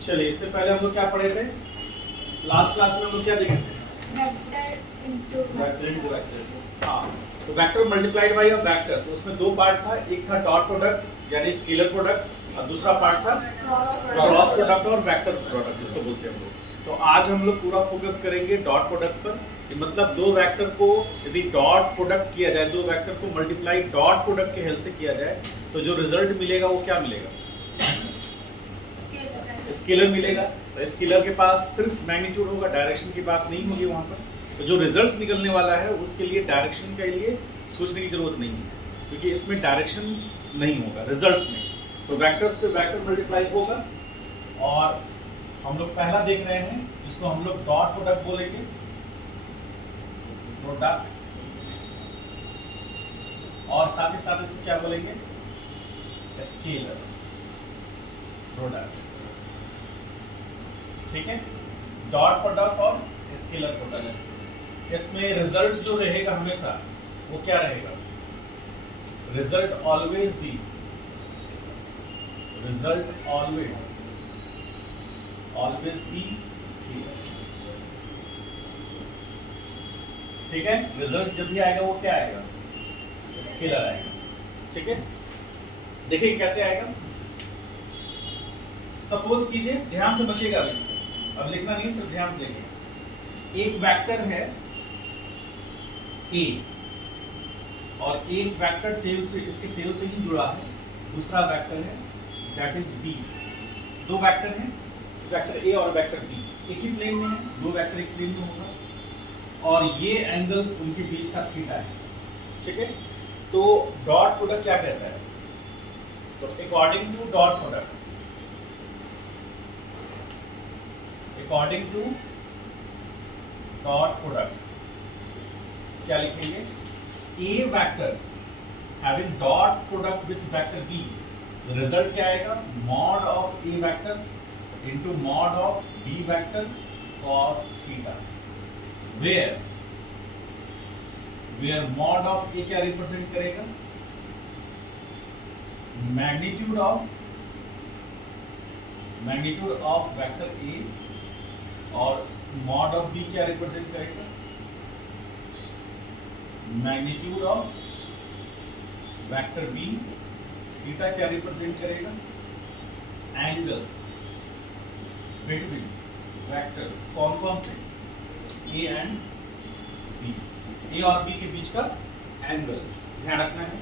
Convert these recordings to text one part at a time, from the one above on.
चलिए, इससे पहले हम लोग क्या पढ़े थे? लास्ट क्लास में हम लोग क्या देखे थे? Vector into vector. हाँ, तो vector multiplied by a vector, तो उसमें दो पार्ट था, एक था डॉट प्रोडक्ट यानी स्केलर प्रोडक्ट, और दूसरा पार्ट था क्रॉस प्रोडक्ट और वेक्टर प्रोडक्ट जिसको बोलते हैं हम लोग। तो आज हम लोग पूरा फोकस करेंगे डॉट प्रोडक्ट पर। मतलब दो वेक्टर को यदि डॉट प्रोडक्ट किया जाए, दो वेक्टर को मल्टीप्लाई डॉट प्रोडक्ट के हेल्प से किया जाए, तो जो रिजल्ट मिलेगा वो क्या मिलेगा? स्केलर मिलेगा। तो स्केलर के पास सिर्फ मैग्नीट्यूड होगा, डायरेक्शन की बात नहीं होगी वहाँ पर। तो जो रिजल्ट्स निकलने वाला है उसके लिए डायरेक्शन के लिए सोचने की जरूरत नहीं है, क्योंकि इसमें डायरेक्शन नहीं होगा रिजल्ट्स में। तो वेक्टर्स से वेक्टर मल्टीप्लाई होगा, और हम लोग पहला देख रहे हैं जिसको हम लोग डॉट प्रोडक्ट बोलेंगे, प्रोडक्ट, और साथ ही साथ इसको क्या बोलेंगे? Scalar product. ठीक है, डॉट प्रोडक्ट और स्केलर प्रोडक्ट। इसमें रिजल्ट जो रहेगा हमेशा वो क्या रहेगा? Result always be scalar. ठीक है, रिजल्ट जब भी आएगा वो क्या आएगा? स्केलर आएगा। ठीक है, देखिए कैसे आएगा। सपोज कीजिए, ध्यान से बचिएगा, अभी अब लिखना नहीं, सिर्फ ध्यान से देखिए। एक वेक्टर है ए, और एक वेक्टर टेल से, इसके टेल से ही जुड़ा है, दूसरा वेक्टर है दैट इज बी। दो वेक्टर हैं, वेक्टर ए और वेक्टर बी, एक ही प्लेन में है, दो वेक्टर एक प्लेन में होगा, और ये एंगल उनके बीच का थीटा है। ठीक है, तो डॉट प्रोडक्ट क्या कहता है? तो अकॉर्डिंग टू डॉट प्रोडक्ट, क्या लिखेंगे? A vector having dot product with vector B, result क्या आएगा? Mod of A vector into mod of B vector cos theta, where mod of A क्या रिप्रेजेंट करेगा? मैग्नीट्यूड ऑफ वेक्टर ए, और mod of B क्या represent करेगा? Magnitude of vector B. Theta क्या represent करेगा? Angle between vectors, कौन कौन से? ए एंड बी, ए और बी के बीच का एंगल ध्यान रखना है।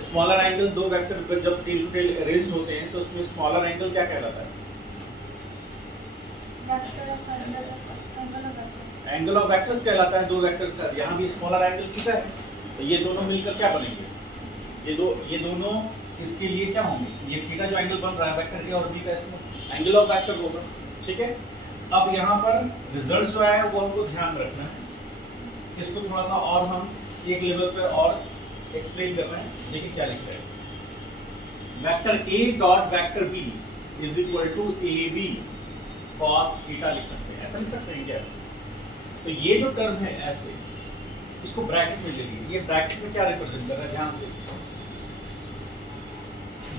स्मॉलर एंगल, दो वेक्टर जब टेल टू टेल अरेंज होते हैं तो उसमें स्मॉलर एंगल क्या कहलाता है? एंगल ऑफ वेक्टर्स कहलाता है, दो वेक्टर्स का। यहाँ भी स्मॉलर एंगल थीटा है, तो ये दोनों मिलकर क्या बनेंगे? ये दोनों इसके लिए क्या होंगे? ये थीटा जो एंगल बन रहा है वेक्टर ए और बी का, इसमें एंगल ऑफ वेक्टर होगा। ठीक है, अब यहाँ पर रिजल्ट जो आया वो हमको ध्यान रखना है। इसको थोड़ा सा और हम एक लेवल पे और एक्सप्लेन कर रहे हैं। देखिए क्या लिख रहे हैं, vector A dot vector B is equal to A B cos theta लिख सकते हैं। ऐसा लिख सकते हैं क्या? तो ये जो टर्म है ऐसे, इसको ब्रैकेट में ले लीजिए। ये ब्रैकेट में क्या रिप्रेजेंट कर रहा है? ध्यान से देखिए,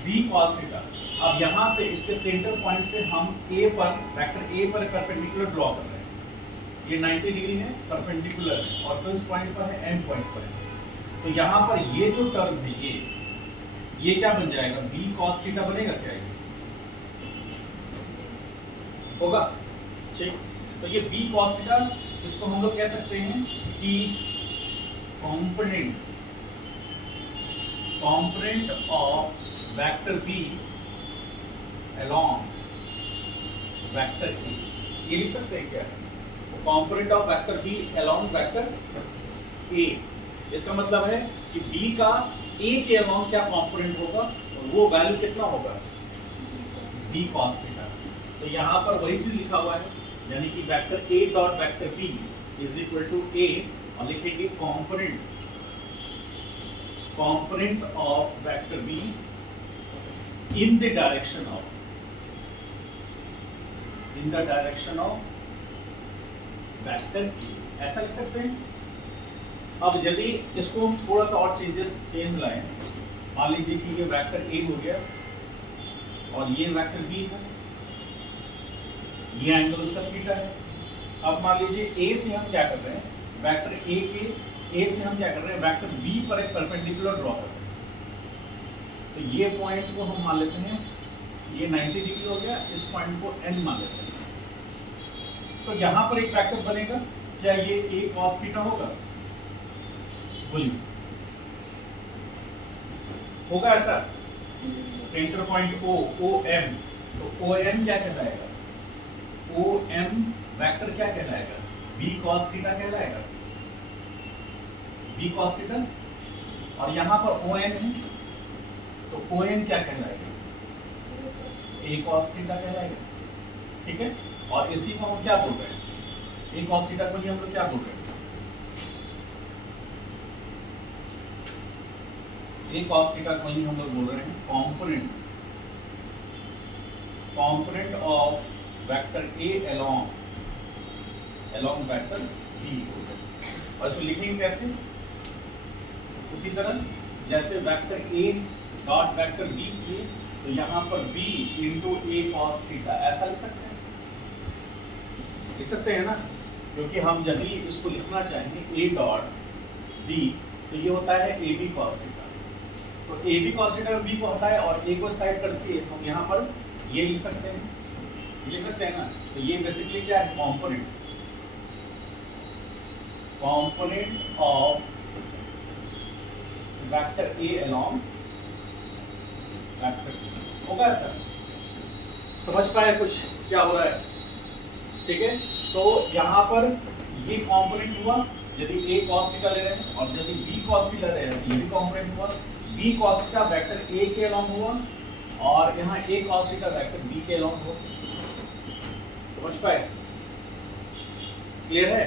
बी कॉस थीटा। अब यहाँ से इसके सेंटर पॉइंट से हम ए पर, वेक्टर ए पर परपेंडिकुलर ड्रॉ कर रहे हैं। ये 90 डिग्री है, परपेंडिकुलर है, और तो इस पॉइंट पर है, एंड पॉइंट पर है। तो यहाँ पर ये जो टर्म है ये क्या बन जाएगा? बी कॉस थीटा बनेगा क्या? ये होगा। ठीक, तो ये बी कॉस थीटा, इसको हम लोग कह सकते हैं कि component of vector B along vector A, ये लिख सकते हैं क्या? Component of vector B along vector A. इसका मतलब है कि बी का ए के along क्या कॉम्पोनेंट होगा, और वो वैल्यू कितना होगा? B cos theta. तो यहाँ पर वही चीज लिखा हुआ है, यानी कि vector A dot vector B is equal to A, और लिखेंगे component of vector B in the direction of vector E, ऐसा लिख सकते हैं। अब यदि इसको हम थोड़ा सा और चेंज लाएं, मान लीजिए कि ये वेक्टर ए हो गया, और ये वेक्टर बी है, ये एंगल उसका थीटा है। अब मान लीजिए ए से हम क्या कर रहे हैं, वेक्टर ए से हम क्या कर रहे हैं, वेक्टर बी पर एक परपेंडिकुलर ड्रॉ कर रहे हैं। तो ये पॉइंट को हम मान लेते हैं, ये 90 डिग्री हो गया, इस पॉइंट को एन मान लेते हैं। तो यहाँ पर एक वेक्टर बनेगा, क्या ये ए कॉस थीटा होगा? बोलिए, होगा ऐसा? सेंटर पॉइंट ओ एम, तो ओ एम क्या कहलाएगा? ओ एम वेक्टर क्या कहलाएगा? बी कॉस थीटा कहलाएगा, बी कॉस थीटा। और यहाँ पर ओ एन है, तो ओ एन क्या कहलाएगा? ए कॉस थीटा कहलाएगा। ठीक है, और इसी को हम क्या बोल रहे हैं, ए कॉस थीटा को ही हम लोग क्या बोल रहे हैं? ए कॉस थीटा को ही हम लोग बोल रहे हैं component of vector A along vector B. और इसको लिखेंगे कैसे? उसी तरह जैसे vector A dot vector B किए, तो यहाँ पर b into A cos theta ऐसा लिख सकते हैं, लिख सकते हैं ना, क्योंकि हम जब भी इसको लिखना चाहेंगे a डॉट b, तो ये होता है ए बी कॉस थीटा। तो A B cos theta b को हटाए और a को साइड करके हम यहाँ पर ये लिख सकते हैं, ये लिख सकते हैं ना। तो ये बेसिकली क्या है, component of vector A along vector B होगा ऐसा। समझ पाए कुछ क्या हो रहा है? ठीक है, तो यहाँ पर ये कॉम्पोनेंट हुआ, यदि a cos थीटा ले रहे हैं, और यदि b cos थीटा ले रहे हैं, ये भी कॉम्पोनेंट हुआ। b cos theta vector a के अलोंग हुआ, और यहाँ a cos theta vector b के अलोंग हुआ। समझ पाए? क्लियर है?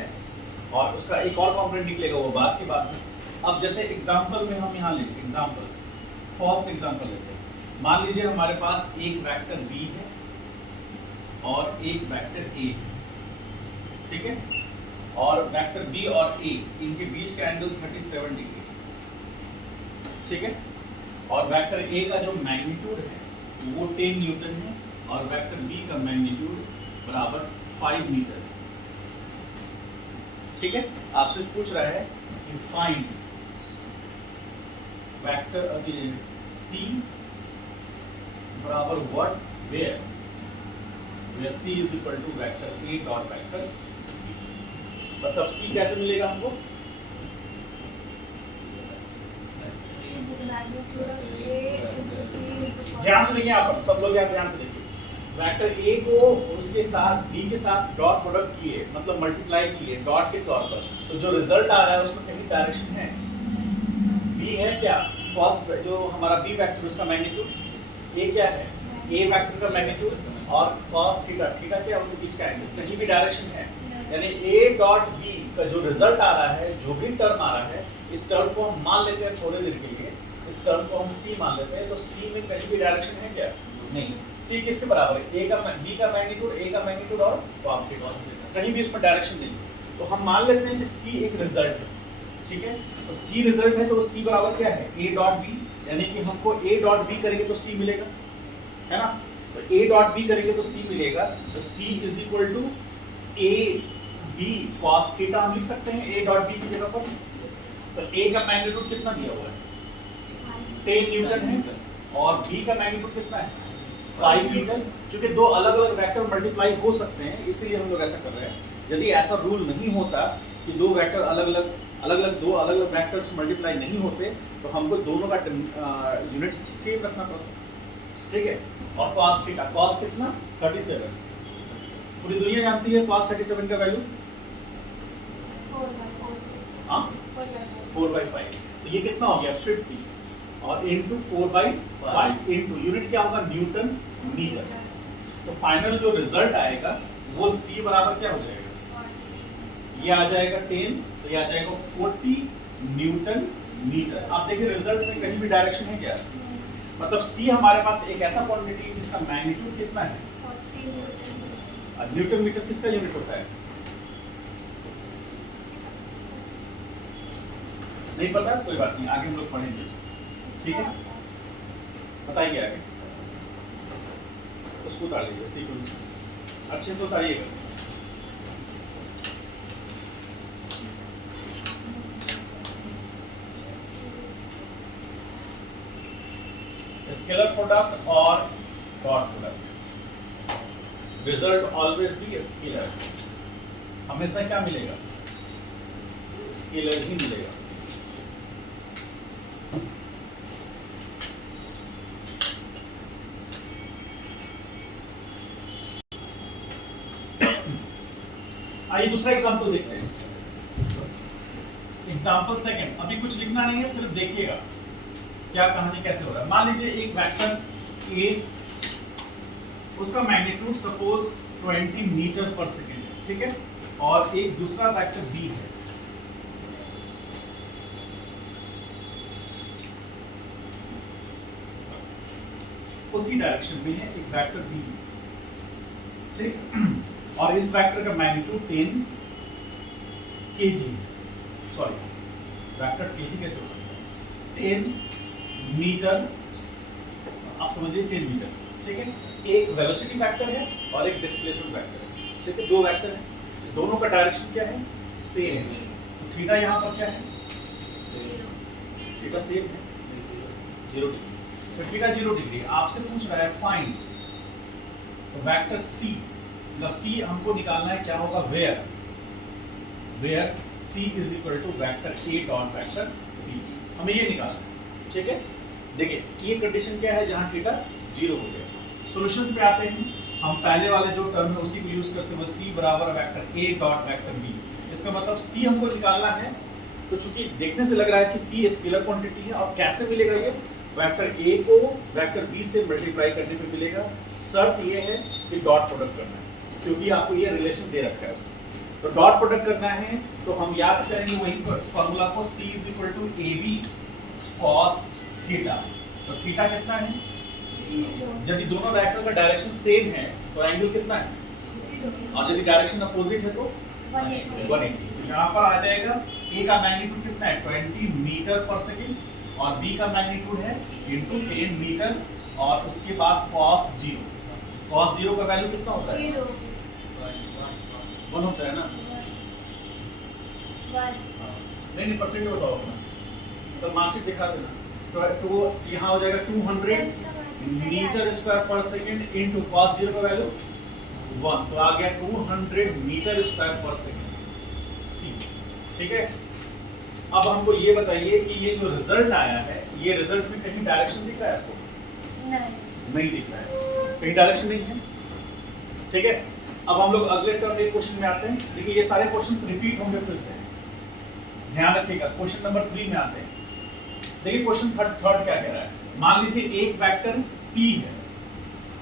और उसका एक और कॉम्पोनेंट निकलेगा, वो बाद की बात है। अब जैसे एग्जांपल में हम यहाँ लेते हैं, एग्जांपल फर्स्ट एग्जांपल लेते हैं। मान लीजिए हमारे पास एक वेक्टर b है और एक वेक्टर a है, ठीक है, और वेक्टर b और a इनके बीच का एंगल 37 डिग्री, ठीक है, और वेक्टर a का जो मैग्नीट्यूड है वो 10 न्यूटन है, और वेक्टर b का मैग्नीट्यूड बराबर 5 मीटर है। ठीक है, आपसे पूछ रहा है कि फाइंड वेक्टर c बराबर what where c is equal to vector a dot vector b। मतलब c कैसे मिलेगा हमको? ध्यान से देखिए, आप सब लोग यहाँ ध्यान से देखिए। वेक्टर a को उसके साथ b के साथ डॉट प्रोडक्ट किए, मतलब मल्टीप्लाई किए डॉट के तौर पर, तो जो रिजल्ट आ रहा है उसमें कहीं डायरेक्शन है, b है क्या, फर्स्ट जो हमारा b वेक्टर उसका मैग्नीट्यूड, a क्या है, a वेक्टर का मैग्नीट्यूड, और cos थीटा, थीटा क्या उनके बीच का एंगल, कहीं भी डायरेक्शन है। यानी a डॉट b का जो रिजल्ट आ रहा है, जो भी टर्म आ रहा है, इस टर्म को हम मान लेते हैं थोड़ी देर के लिए, इस टर्म को हम c मान लेते हैं। तो c में कहीं भी डायरेक्शन है क्या? नहीं। c किसके बराबर है? a का b का मैग्नीट्यूड, a का मैग्नीट्यूड और cos थीटा, कहीं भी इसमें डायरेक्शन नहीं। तो हम मान लेते हैं कि c एक रिजल्ट है, ठीक है। तो c रिजल्ट है, तो c बराबर क्या है, a डॉट b, यानी कि हमको a डॉट b करेंगे तो c मिलेगा, है ना। तो a डॉट b करेंगे तो c मिलेगा, तो c is equal to a b cos theta हम लिख सकते हैं a डॉट b की जगह पर। तो a का मैग्नीट्यूड कितना दिया हुआ है, 10 न्यूटन है, और b का मैग्नीट्यूड कितना है, 5 मीटर। क्योंकि दो अलग अलग वेक्टर मल्टीप्लाई हो सकते हैं, इसलिए हम लोग ऐसा कर रहे हैं। यदि ऐसा रूल नहीं होता कि दो वेक्टर अलग अलग वेक्टर्स मल्टीप्लाई नहीं होते, तो हमको दोनों का यूनिट्स सेम रखना पड़ता, ठीक है। और cos थीटा, cos कितना, 37, पूरी दुनिया जानती है cos 37 का वैल्यू 4/5। तो ये कितना हो गया, 50, और इंटू 4/5 इंटू यूनिट क्या होगा, न्यूटन मीटर। तो फाइनल जो रिजल्ट आएगा वो c बराबर क्या हो जाएगा, ये आ जाएगा 10, तो ये आ जाएगा 40 न्यूटन मीटर। आप देखिए रिजल्ट में कहीं भी डायरेक्शन है क्या, मतलब c हमारे पास एक ऐसा क्वांटिटी है जिसका मैग्नीट्यूड कितना है, 40 न्यूटन। न्यूटन मीटर किसका यूनिट होता है, नहीं पता, कोई बात नहीं, आगे हम लोग पढ़ेंगे, ठीक है। बताइए आगे। उसको उतार लीजिए सीक्वेंस में, अच्छे से उतारिएगा। स्केलर प्रोडक्ट और dot product, result always be scalar, हमेशा क्या मिलेगा, स्केलर ही मिलेगा। आइए दूसरा एग्जांपल देखते हैं। एग्जांपल सेकंड, अभी कुछ लिखना नहीं है, सिर्फ देखिएगा क्या कहानी कैसे हो रहा है। मान लीजिए एक वेक्टर ए, उसका मैग्नीट्यूड सपोज 20 मीटर पर सेकेंड है, ठीक है, और एक दूसरा वेक्टर बी है, उसी डायरेक्शन में है एक वेक्टर बी, ठीक, और इस वेक्टर का magnitude 10 kg, sorry vector kg कैसे हो सकता है, 10 मीटर, आप समझिए 10 मीटर, ठीक है। एक वेलोसिटी वेक्टर है और एक डिस्प्लेसमेंट वेक्टर है, ठीक है, दो वेक्टर है, दोनों का डायरेक्शन क्या है, सेम है। तो थीटा यहाँ पर क्या है, थीटा सेम है, 0 डिग्री। तो थीटा 0 डिग्री, आपसे पूछ रहा है फाइंड तो वेक्टर सी, मतलब सी हमको निकालना है, क्या होगा, where C is equal to vector A dot vector B, हमें ये निकालना है, ठीक है। देखिए ये कंडीशन क्या है, जहां थीटा 0 हो गया। सॉल्यूशन पे आते हैं, हम पहले वाले जो टर्म है उसी को यूज करते हुए सी बराबर vector A dot vector B, इसका मतलब सी हमको निकालना है। तो चूंकि देखने से लग रहा है कि सी स्केलर क्वांटिटी है, और कैसे मिलेगा ये, वेक्टर ए को वेक्टर बी से मल्टीप्लाई करने पे मिलेगा। शर्त ये है कि डॉट प्रोडक्ट करना है, क्योंकि आपको ये रिलेशन दे रखा है उसका। तो डॉट प्रोडक्ट करना है, तो हम याद करेंगे वही फॉर्मूला को, C is equal to AB cos theta. तो थीटा कितना है, जब दोनों वेक्टर का डायरेक्शन सेम है तो एंगल कितना है, और यदि डायरेक्शन अपोजिट है तो 180। यहाँ पर आ जाएगा ए का मैग्नीट्यूड कितना है, 20 मीटर पर सेकेंड, और बी का मैग्नीट्यूड है इनटू 10 मीटर, और उसके बाद cos 0, cos 0 का वैल्यू कितना होता है, 1 होता है ना, नहीं परसेंट बताओ अपना, तो मार्कशीट दिखा देना। तो यहाँ हो जाएगा 200 मीटर स्क्वायर पर सेकेंड इनटू cos 0 का वैल्यू 1, तो आ गया 200 मीटर स्क्वायर पर सेकेंड सी, ठीक है। अब हमको ये बताइए कि ये जो रिजल्ट आया है, ये रिजल्ट में कहीं डायरेक्शन दिख रहा है आपको, नहीं दिख रहा है, कहीं डायरेक्शन नहीं है, ठीक है। अब हम लोग अगले टर्म के क्वेश्चन में आते हैं। देखिए ये सारे क्वेश्चंस रिपीट होंगे फिर से, ध्यान रखिएगा। क्वेश्चन नंबर 3 में आते हैं। देखिए क्वेश्चन थर्ड क्या कह रहा है, मान लीजिए एक वेक्टर P है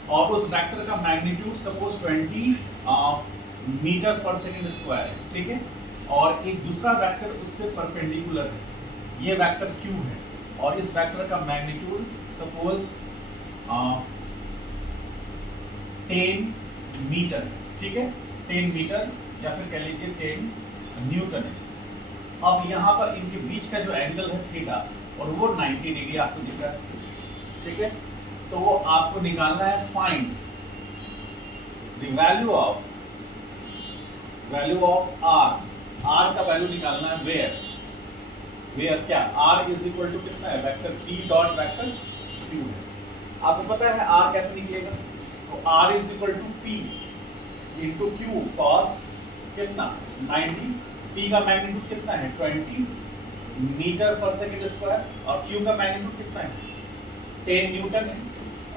और उस वेक्टर का मैग्नीट्यूड सपोज 20 मीटर पर सेकंड स्क्वायर है, ठीक है, और एक दूसरा वेक्टर उससे परपेंडिकुलर है, ये वेक्टर Q है, और इस वेक्टर का मैग्नीट्यूड सपोज 10 मीटर, ठीक है, 10 मीटर या फिर कह लीजिए 10 न्यूटन है। अब यहाँ पर इनके बीच का जो एंगल है थीटा, और वो 90 डिग्री आपको दिख रहा है, ठीक है। तो आपको निकालना है find the value of r, r का वैल्यू निकालना है वेयर क्या, r इज इक्वल टू कितना है, vector p dot vector q है। आपको पता है r कैसे निकलेगा, तो r is equal to p into q cos कितना 90, p का मैग्नीट्यूड कितना है 20 मीटर पर सेकंड स्क्वायर, और q का मैग्नीट्यूड कितना है 10 न्यूटन है,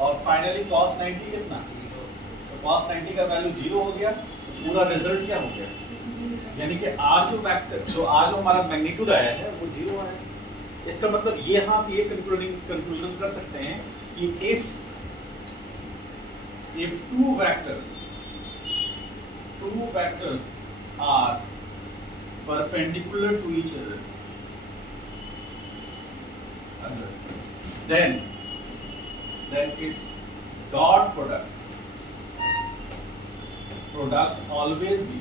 और फाइनली cos 90 कितना, तो cos 90 का वैल्यू 0 हो गया, पूरा रिजल्ट क्या हो गया, यानी कि r जो वेक्टर जो हमारा मैग्नीट्यूड आया है वो 0 आया है। इसका मतलब ये यहाँ से ये कंक्लूजन कर सकते हैं कि if two vectors are perpendicular to each other, then its dot product always be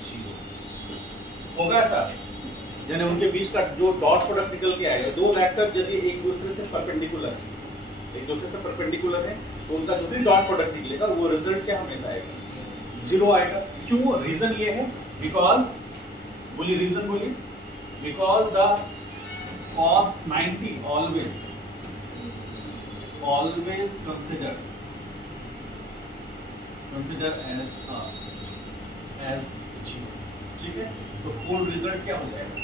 0 होगा सर। यानी उनके बीच का जो डॉट प्रोडक्ट निकल के आएगा, दो वेक्टर यदि एक दूसरे से परपेंडिकुलर एक दूसरे से परपेंडिकुलर है, तो उनका जो भी डॉट प्रोडक्ट निकलेगा वो रिजल्ट क्या हमेशा आएगा, 0 आएगा। क्यों? रीजन ये है बिकॉज, बोलिए रीजन बोलिए, because the cos 90 always consider as 0, ठीक है। तो फुल रिजल्ट क्या हो जाएगा,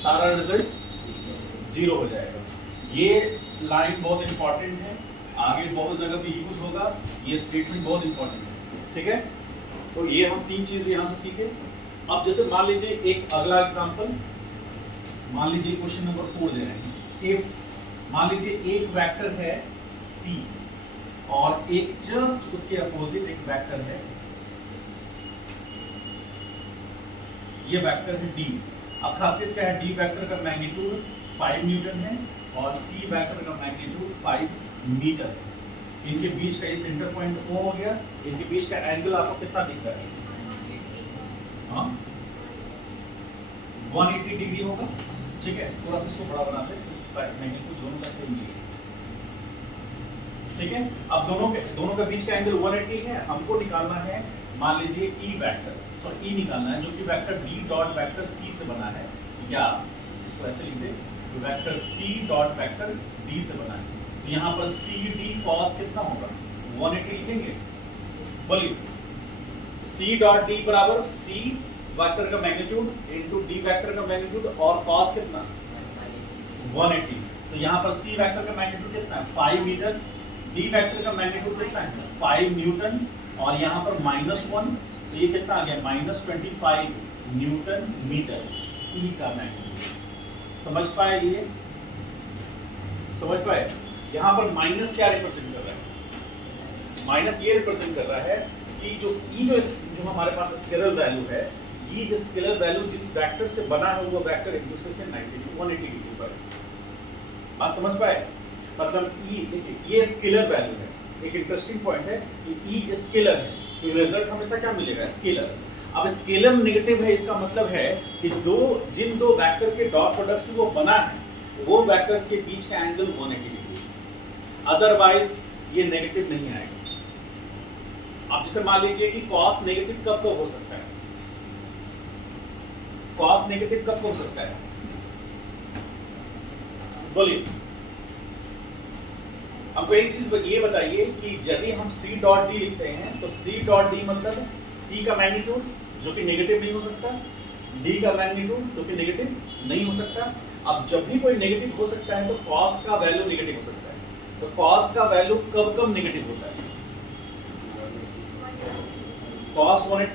सारा रिजल्ट 0 हो जाएगा। ये लाइन बहुत इंपॉर्टेंट है, आगे बहुत जगह पे यूज होगा, ये स्टेटमेंट बहुत इंपॉर्टेंट है, ठीक है। तो ये हम 3 चीजें यहाँ से सीखे। अब जैसे मान लीजिए एक अगला एग्जांपल, मान लीजिए क्वेश्चन नंबर 4 दे रहे हैं। इफ मान लीजिए एक वेक्टर है c और एक जस्ट उसके अपोजिट एक वेक्टर है, ये वेक्टर है d। अब खासियत क्या है, d वेक्टर का मैग्नीट्यूड 5 न्यूटन है और c वेक्टर का मैग्नीट्यूड 5 मीटर है। इनके बीच का ये सेंटर पॉइंट O हो गया, इनके बीच का एंगल आपको कितना दिख रहा है, हाँ 180 डिग्री होगा, ठीक है। थोड़ा सा इसको बड़ा बनाते हैं, साइड मैग्नीट्यूड दोनों का सेम है, ठीक है। अब दोनों का बीच का एंगल 180 है, हमको निकालना है मान लीजिए E वेक्टर, सो E निकालना है जो कि vector D dot vector C से बना है, या इसको ऐसे लिख दे, vector C dot vector D से बना है। तो यहाँ पर CD cos कितना होगा, 180 लिखेंगे, बोलिए C डॉट D बराबर C वेक्टर का मैग्नीट्यूड इनटू D वेक्टर का मैग्नीट्यूड और cos कितना 180। तो यहाँ पर C वेक्टर का मैग्नीट्यूड कितना है 5 मीटर, D वेक्टर का मैग्नीट्यूड कितना है 5 न्यूटन और यहाँ पर -1, तो ये कितना आ गया -25 न्यूटन मीटर E का मैग्नीट्यूड। समझ पाए, ये समझ पाए। यहाँ पर माइनस क्या रिप्रेजेंट कर रहा है, माइनस ये रिप्रेजेंट कर रहा है कि जो E जो हमारे पास स्केलर वैल्यू है, ये स्केलर वैल्यू जिस वेक्टर से बना है वो वेक्टर एक दूसरे से 180 डिग्री पर। बात समझ पाए, मतलब E ये स्केलर वैल्यू है। एक इंटरेस्टिंग पॉइंट है कि E स्केलर है, तो रिजल्ट हमेशा क्या मिलेगा, स्केलर। अब स्केलर नेगेटिव है, इसका मतलब है कि जिन दो वेक्टर के डॉट प्रोडक्ट से वो बना है वो वेक्टर के बीच का एंगल 180 डिग्री, अदरवाइज ये नेगेटिव नहीं आएगा। अब जैसे मान लीजिए कि cos नेगेटिव कब हो सकता है, cos नेगेटिव कब हो सकता है, बोलिए। हमको एक चीज ये बताइए कि यदि हम C डॉट D लिखते हैं तो C डॉट D मतलब C का मैग्नीट्यूड जो कि नेगेटिव नहीं हो सकता, D का मैग्नीट्यूड जो कि नेगेटिव नहीं हो सकता। अब जब भी कोई नेगेटिव हो सकता है तो cos का वैल्यू नेगेटिव हो सकता है। तो cos का वैल्यू कब नेगेटिव होता है, cos 180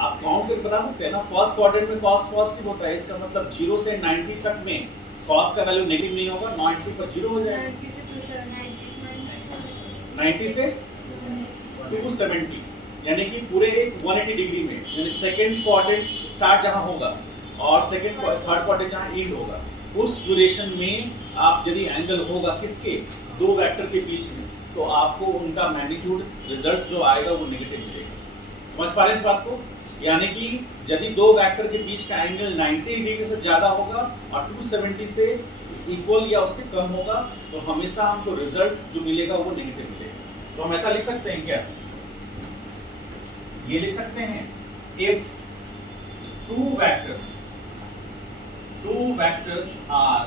आप काउंट करके बता सकते हैं ना, फर्स्ट क्वाड्रेंट में cos पॉजिटिव होता है, इसका मतलब 0 से 90 तक में cos का वैल्यू नेगेटिव नहीं होगा, 90 पर 0 हो जाएगा, 90 से 270 यानी कि पूरे 180 डिग्री में, यानी सेकंड क्वाड्रेंट स्टार्ट जहां होगा और सेकंड थर्ड क्वाड्रेंट जहां एंड होगा, उस ड्यूरेशन में आप यदि एंगल होगा किसके, दो वेक्टर के बीच में, तो आपको उनका मैग्नीट्यूड रिजल्ट जो आएगा वो नेगेटिव मिलेगा। समझ पा रहे हैं इस बात को, यानी कि यदि दो वेक्टर के बीच का एंगल 90 डिग्री से ज्यादा होगा और 270 से इक्वल या उससे कम होगा तो हमेशा हमको रिजल्ट जो मिलेगा वो नेगेटिव मिलेगा। तो हम ऐसा लिख सकते हैं क्या, ये लिख सकते हैं, if two vectors are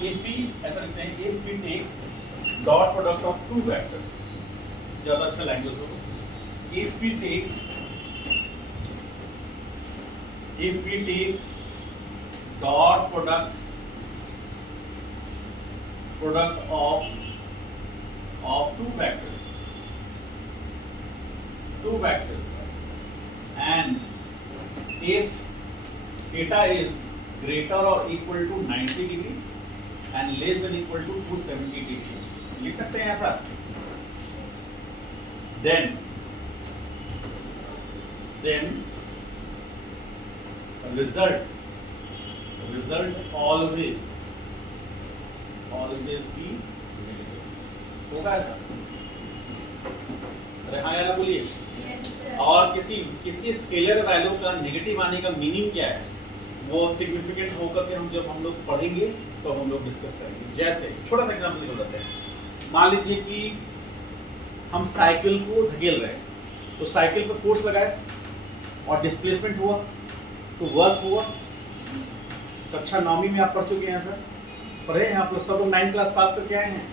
if we ऐसा लिखते हैं, if we take dot product of two vectors, ज्यादा अच्छा लैंग्वेज होगा, if we take dot product of two vectors and if theta is greater or equal to 90 degree and less than equal to 270 degree, लिख सकते हैं ऐसा, then result always be होगा ऐसा। अरे हाँ यार बोलिए। और किसी स्केलर वैल्यू का नेगेटिव आने का मीनिंग क्या है, वो सिग्निफिकेंट होकर के हम लोग पढ़ेंगे तो हम लोग डिस्कस करेंगे। जैसे छोटा सा एग्जाम्पल निकल जाते हैं, मान लीजिए कि हम साइकिल को धकेल रहे हैं, तो साइकिल पर फोर्स लगाए और डिस्प्लेसमेंट हुआ तो वर्क हुआ। कक्षा 9वीं में आप पढ़ चुके हैं सर, पढ़े हैं आप लोग, सब लोग 9th क्लास पास करके आए हैं।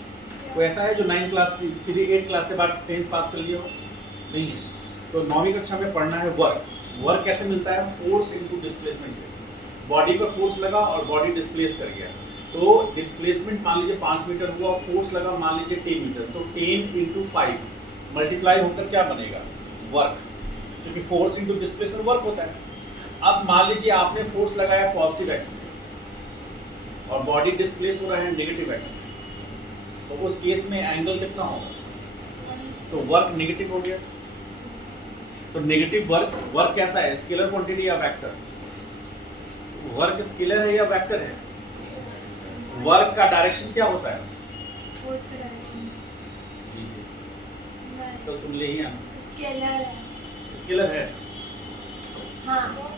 कोई ऐसा है जो 9th क्लास सीधे 8th क्लास के बाद 10th पास कर लिया हो? नहीं है। तो 9वीं कक्षा में पढ़ना है वर्क। वर्क कैसे मिलता है? फोर्स इनटू डिस्प्लेसमेंट से। बॉडी पर फोर्स लगा और बॉडी डिस्प्लेस कर गया, तो डिस्प्लेसमेंट मान लीजिए 5 मीटर हुआ और फोर्स लगा मान लीजिए 10 मीटर, तो 10 इंटू 5 मल्टीप्लाई होकर क्या बनेगा? वर्क, क्योंकि फोर्स इंटू डिस्प्लेसमेंट वर्क होता है। अब मान लीजिए आपने फोर्स लगाया पॉजिटिव एक्स में और बॉडी डिस्प्लेस हो रहा है नेगेटिव एक्स में, तो उस केस में एंगल कितना होगा? तो वर्क नेगेटिव हो गया। तो नेगेटिव वर्क कैसा है? स्केलर क्वांटिटी या वेक्टर? वर्क स्केलर है या वेक्टर है? वर्क का डायरेक्शन क्या होता है? फोर्स का डायरेक्शन तो तुम ले ही आना। स्केलर है। स्केलर है। हाँ,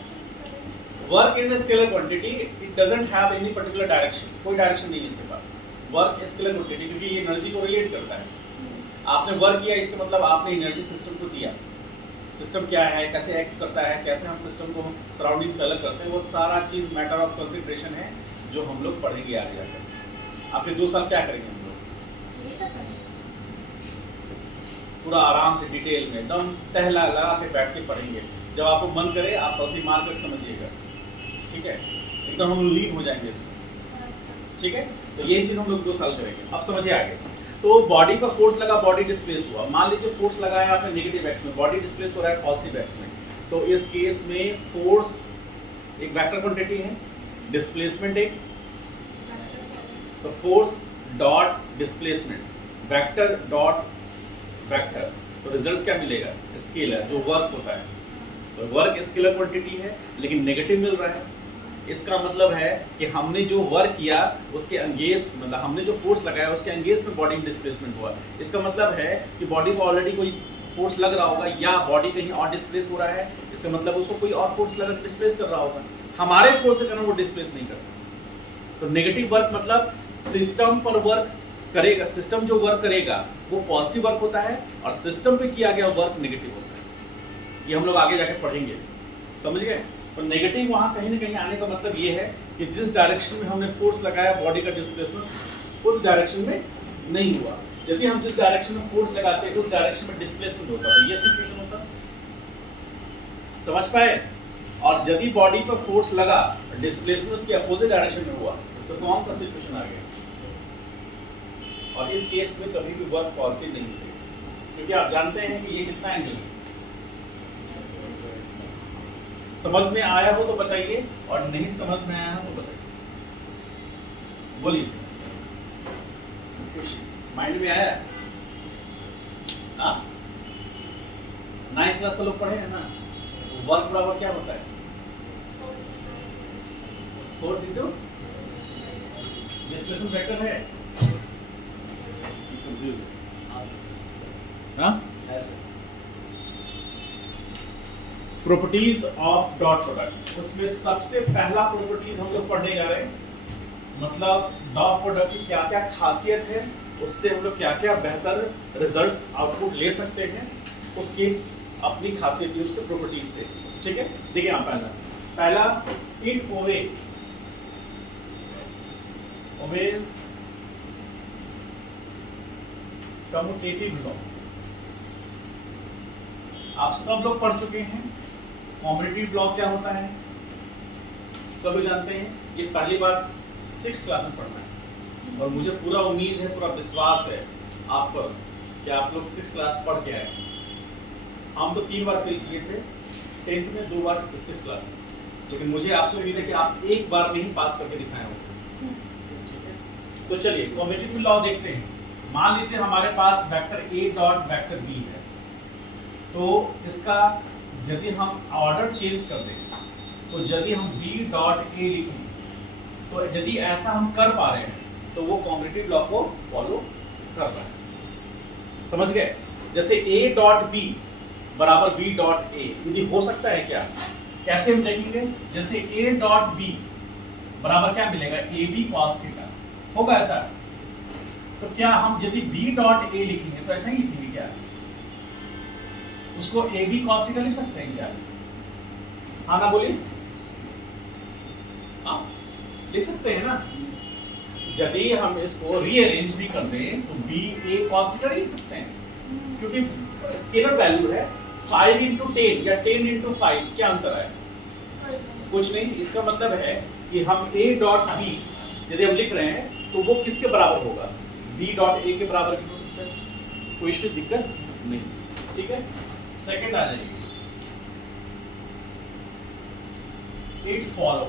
work is a scalar quantity, it doesn't have any particular direction, कोई डायरेक्शन नहीं है इसके पास। वर्क स्केलर क्वांटिटी, क्योंकि ये एनर्जी को रिलेट करता है। आपने वर्क किया, इसका मतलब आपने एनर्जी सिस्टम को दिया। सिस्टम क्या है, कैसे एक्ट करता है, कैसे हम सिस्टम को सराउंडिंग से अलग करते हैं, वो सारा चीज़ मैटर ऑफ कंसिडरेशन है जो हम लोग पढ़ेंगे आगे जाकर। आपके 2 साल क्या करेंगे हम लोग? ये सब है। पूरा आराम से डिटेल में एकदम टहला लगा के बैठ के पढ़ेंगे। जब आपको मन करे आप गलती मार कर समझिएगा, ठीक है? एकदम हम लीन हो जाएंगे इसमें, ठीक है? तो यही चीज़ हम लोग 2 साल करेंगे। अब समझिए आगे। तो बॉडी पर फोर्स लगा, बॉडी डिस्प्लेस हुआ। मान लीजिए फोर्स लगाया आपने नेगेटिव एक्स में, बॉडी डिस्प्लेस हो रहा है पॉजिटिव एक्स में, तो इस केस में फोर्स एक वेक्टर क्वांटिटी है, डिस्प्लेसमेंट एक, तो force dot displacement vector dot vector, तो रिजल्ट क्या मिलेगा? स्केलर, जो वर्क होता है। तो वर्क स्केलर क्वांटिटी है लेकिन नेगेटिव मिल रहा है। इसका मतलब है कि हमने जो वर्क किया उसके अंगेंस्ट, मतलब हमने जो फोर्स लगाया उसके अंगेंस्ट में बॉडी में डिस्प्लेसमेंट हुआ। इसका मतलब है कि बॉडी को ऑलरेडी कोई फोर्स लग रहा होगा या बॉडी कहीं और डिस्प्लेस हो रहा है, इसका मतलब उसको कोई और फोर्स लगा डिस्प्लेस कर रहा होगा। हमारे फोर्स से करना वो डिस्प्लेस नहीं करता। तो नेगेटिव वर्क मतलब सिस्टम पर वर्क करेगा, सिस्टम जो वर्क करेगा वो पॉजिटिव वर्क होता है और सिस्टम पे किया गया वर्क नेगेटिव होता है। ये हम लोग आगे जाके पढ़ेंगे, समझ गए? तो नेगेटिव वहाँ कहीं ना कहीं आने का मतलब ये है कि जिस डायरेक्शन में हमने फोर्स लगाया बॉडी का डिस्प्लेसमेंट उस डायरेक्शन में नहीं हुआ। यदि हम जिस डायरेक्शन में फोर्स लगाते उस डायरेक्शन में डिस्प्लेसमेंट होता तो ये सिचुएशन होता। समझ पाए? और यदि बॉडी पर फोर्स लगा डिस्प्लेसमेंट उसके अपोजिट डायरेक्शन में हुआ तो कौन सा सिचुएशन आ गया? और इस केस में कभी भी वर्क पॉजिटिव नहीं होगा, क्योंकि आप जानते हैं कि ये कितना एंगल है। समझ में आया हो तो बताइए और नहीं समझ में आया हो तो बताइए, बोलिए। माइंड में आया? हाँ, 9th क्लास से लोग पढ़े हैं ना। वर्क बराबर क्या होता है? फोर्स इंटू डिस्प्लेसमेंट वेक्टर है। प्रॉपर्टीज ऑफ डॉट प्रोडक्ट, उसमें सबसे पहला प्रॉपर्टीज हम लोग पढ़ने जा रहे हैं, मतलब डॉट प्रोडक्ट की क्या क्या खासियत है, उससे हम लोग क्या क्या बेहतर रिजल्ट्स आउटपुट ले सकते हैं, उसकी अपनी खासियत है उसके प्रॉपर्टीज से। ठीक है, देखिए आप पहला इट ओबेज कम्यूटेटिव लॉ। आप सब लोग पढ़ चुके हैं कॉम्यूटेटिव लॉ क्या होता है, सब लोग जानते हैं। ये पहली बार 6th क्लास में पढ़ना है और मुझे पूरा उम्मीद है, पूरा विश्वास है आप पर कि आप लोग 6th क्लास पढ़ के आए। हम तो 3 बार फेल किए थे, 10th में 2 बार 6th क्लास में, लेकिन मुझे आपसे उम्मीद है कि आप एक बार में ही पास करके दिखाए होंगे। ठीक है, तो चलिए कॉम्यूटेटिव लॉ देखते हैं। मान लीजिए हमारे पास vector A dot vector B है, तो इसका यदि हम ऑर्डर चेंज कर दें, तो यदि हम बी डॉट ए लिखें, तो यदि ऐसा हम कर पा रहे हैं तो वो कॉम्यूटेटिव लॉ को फॉलो कर रहा है। समझ गए? जैसे ए डॉट बी बराबर बी डॉट ए, यदि हो सकता है क्या? कैसे हम देखेंगे? जैसे a डॉट b बराबर क्या मिलेगा? ab cos थीटा होगा ऐसा। तो क्या हम यदि b डॉट a लिखेंगे तो ऐसा ही लिखेंगे क्या? उसको ab cos थीटा लिख सकते हैं क्या? हाँ ना बोलिए। हाँ लिख सकते हैं ना। यदि हम इसको रीअरेंज भी कर दें तो b a cos थीटा लिख सकते हैं, क्योंकि स्केलर वैल्यू है 5 into 10 या 10 into 5, क्या अंतर है? कुछ नहीं। इसका मतलब है कि हम a डॉट b यदि हम लिख रहे हैं तो वो किसके बराबर होगा? b डॉट a के बराबर क्यों हो सकता है? कोई इसमें दिक्कत नहीं। ठीक है, सेकंड आ जाइए। इट फॉलो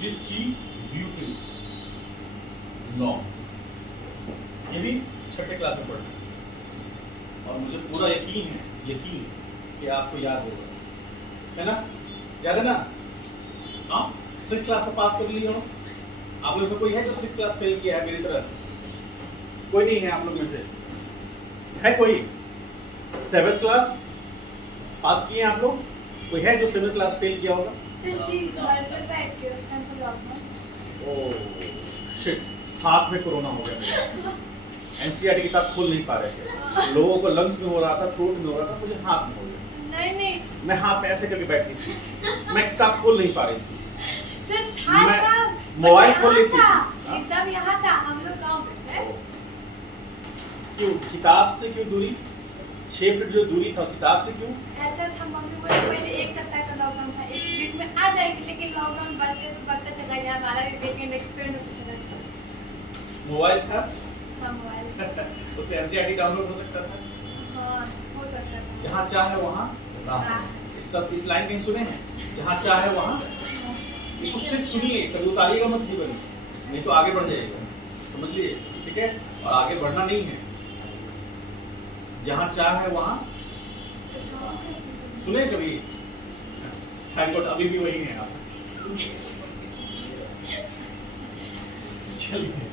डिस्ट्रीब्यूटिव लॉ, ये भी छठे क्लास में पढ़ना और मुझे पूरा यकीन कि आपको याद होगा, है ना? याद है ना? हाँ, 6th क्लास में पास कर लिए हो आप लोग में। कोई है जो 6th क्लास फेल किया है मेरी तरह? कोई नहीं है आप लोग में से? है कोई 7th क्लास पास किए हैं आप लोग? कोई है जो 7th क्लास फेल किया होगा? सर जी घर पे बैठ के उस टाइम पे लॉकडाउन। ओह शिट, हाथ में कोरोना हो गया मेरे। एनसीईआरटी की किताब खोल नहीं पा रहे थे, लोगों को लंग्स में हो रहा था, थ्रोट में हो रहा था, मुझे हाथ में हो गया। नहीं मैं हाथ पे ऐसे करके बैठी थी, मैं किताब खोल नहीं पा रही थी। सर था मैं सब मोबाइल खोल लेती था, थी। ये सब यहाँ था, हम लोग गाँव पे थे। क्यों किताब से क्यों दूरी? 6 फीट जो दूरी था किताब से क्यों? ऐसा था, मम्मी बोले पहले 1 सप्ताह का लॉकडाउन था, 1 वीक में आ जाएगी, लेकिन लॉकडाउन बढ़ते चला गया, हमारा भी वीकेंड एक्सपीरियंस होता था। मोबाइल था हाँ मोबाइल उस पे एनसीईआरटी डाउनलोड हो सकता था। हाँ हो सकता था। जहाँ चाहे वहाँ राह। इस लाइन कहीं सुने हैं? जहाँ चाहे वहाँ। इसको सिर्फ सुनिए, कभी उतारिएगा मत जीवन, नहीं तो आगे बढ़ जाएगा, समझ लिए? ठीक है, और आगे बढ़ना नहीं है। जहाँ चाहे वहाँ सुने कभी? थैंक गॉड अभी भी वही है आप। चलिए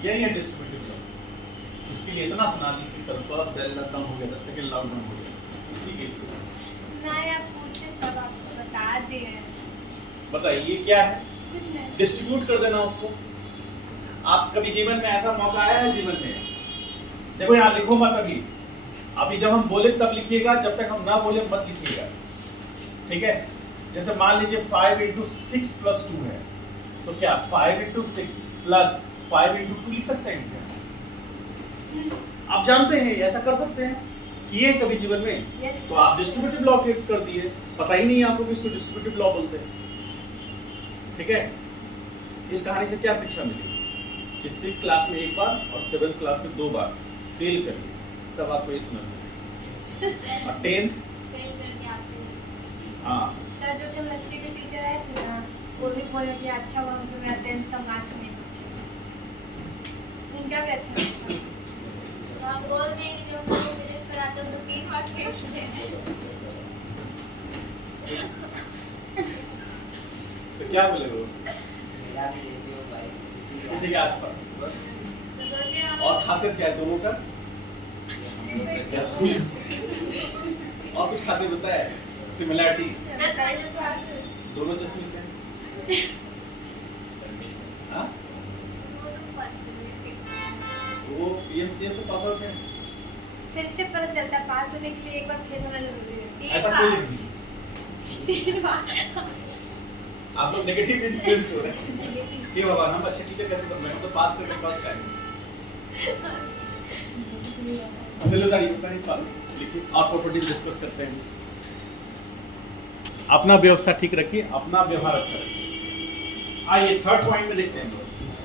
यही है डिस्ट्रीब्यूटिव लॉ। इसके लिए इतना सुना दी कि सर फर्स्ट बेल लॉकडाउन हो गया था, सेकंड लॉकडाउन हो गया, इसी के लिए। नहीं आप पूछे तब आपको बता दिए। बताइए क्या है? कुछ नहीं। डिस्ट्रीब्यूट कर देना उसको। आप कभी जीवन में ऐसा मौका आया है जीवन में? देखो यहाँ लिखो मत अभी जब हम बोले तब लिखिएगा, जब तक हम ना बोले मत लिखिएगा, ठीक है? जैसे मान लीजिए 5 into 6 plus 2 है, तो क्या 5 into 6 plus 5 into 2 लिख सकते हैं क्या? आप जानते हैं ऐसा कर सकते हैं, किए कभी जीवन में? Yes, तो आप डिस्ट्रीब्यूटिव लॉ कर दिए, पता ही नहीं आपको कि इसको डिस्ट्रीब्यूटिव लॉ बोलते हैं, ठीक है? इस कहानी से क्या शिक्षा मिली कि 6th क्लास में एक बार और 7th क्लास में 2 बार फेल करिए, तब आपको ये समझ में आएगा। और 10th फेल कर दिया आपने। हाँ सर जो केमिस्ट्री के टीचर आए थे ना, वो भी बोले कि अच्छा हुआ हमसे मेरा 10th का मार्क्स नहीं पूछा। उनका भी अच्छा था। आप बोल दें कि जब मुझे विजिट कराते हो तो 3 बार फेल किए हैं। तो क्या बोलेगा वो? मेरा भी जैसे हो भाई, इसी के आसपास। तो सोचिए हम और खासियत क्या है दोनों का? और कुछ खासियत होता है? सिमिलरिटी? दोनों चश्मे से हाँ? वो पीएमसीएस से पास आउट है। फिर इससे पता चलता है पास होने के लिए एक बार फेल होना जरूरी है। ऐसा कोई नहीं। 3 बार। आप लोग नेगेटिव इन्फ्लुएंस हो रहे हैं कि बाबा हम अच्छे टीचर कैसे बन रहे हैं, हम तो पास करके फर्स्ट आएंगे। चलो जाइए बताइए साल लिखिए, और प्रॉपर्टीज डिस्कस करते हैं। अपना व्यवस्था ठीक रखिए, अपना व्यवहार अच्छा रखिए। आइए थर्ड पॉइंट में देखते हैं।